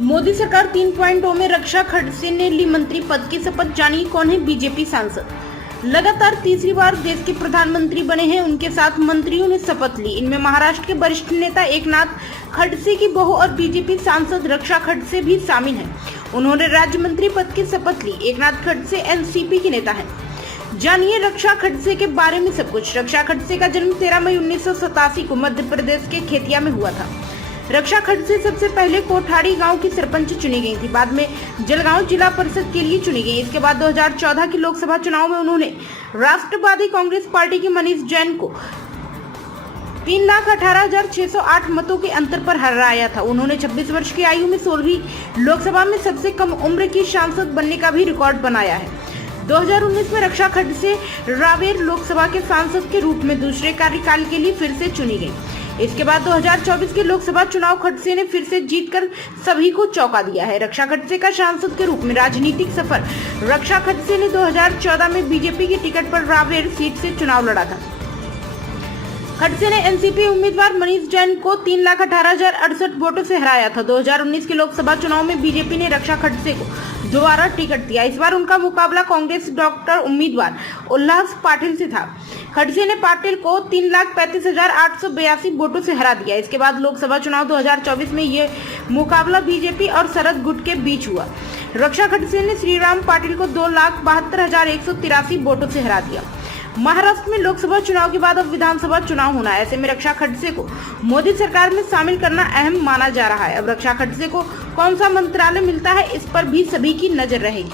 मोदी सरकार 3.0 में रक्षा खडसे ने ली मंत्री पद की शपथ। जानिए कौन है बीजेपी सांसद। लगातार तीसरी बार देश के प्रधानमंत्री बने हैं, उनके साथ मंत्रियों ने शपथ ली। इनमें महाराष्ट्र के वरिष्ठ नेता एकनाथ खडसे की बहू और बीजेपी सांसद रक्षा खडसे भी शामिल हैं। उन्होंने राज्य मंत्री पद की शपथ ली। एकनाथ खडसे एनसीपी के नेता हैं। जानिए रक्षा खडसे के बारे में सब कुछ। रक्षा खडसे का जन्म 13 मई 1987 को मध्य प्रदेश के खेतिया में हुआ था। रक्षा खडसे सबसे पहले कोठाड़ी गांव की सरपंच चुनी गई थी। बाद में जलगांव जिला परिषद के लिए चुनी गई। इसके बाद 2014 के लोकसभा चुनाव में उन्होंने राष्ट्रवादी कांग्रेस पार्टी के मनीष जैन को 3,18,608 मतों के अंतर पर हराया था। उन्होंने 26 वर्ष की आयु में 16वीं लोकसभा में सबसे कम उम्र की सांसद बनने का भी रिकॉर्ड बनाया है। 2019 में रक्षा खडसे रावेर लोकसभा के सांसद के रूप में दूसरे कार्यकाल के लिए फिर से चुनी गई। इसके बाद 2024 के लोकसभा चुनाव खडसे ने फिर से जीतकर सभी को चौंका दिया है। रक्षा खडसे का सांसद के रूप में राजनीतिक सफर। रक्षा खडसे ने 2014 में बीजेपी की टिकट पर रावेर सीट से चुनाव लड़ा था। खडसे ने एनसीपी उम्मीदवार मनीष जैन को 3,18,068 वोटों से हराया था। 2019 के लोकसभा चुनाव में बीजेपी ने रक्षा खडसे को दोबारा टिकट दिया। इस बार उनका मुकाबला कांग्रेस डॉक्टर उम्मीदवार उल्लास पाटिल से था। खडसे ने पाटिल को 3,35,882 वोटों से हरा दिया। इसके बाद लोकसभा चुनाव 2024 में ये मुकाबला बीजेपी और शरद गुट के बीच हुआ। रक्षा खडसे ने श्रीराम पाटिल को 2,72,183 वोटों से हरा दिया। महाराष्ट्र में लोकसभा चुनाव के बाद अब विधानसभा चुनाव होना है। ऐसे में रक्षा खडसे को मोदी सरकार में शामिल करना अहम माना जा रहा है। अब रक्षा खडसे को कौन सा मंत्रालय मिलता है, इस पर भी सभी की नजर रहेगी।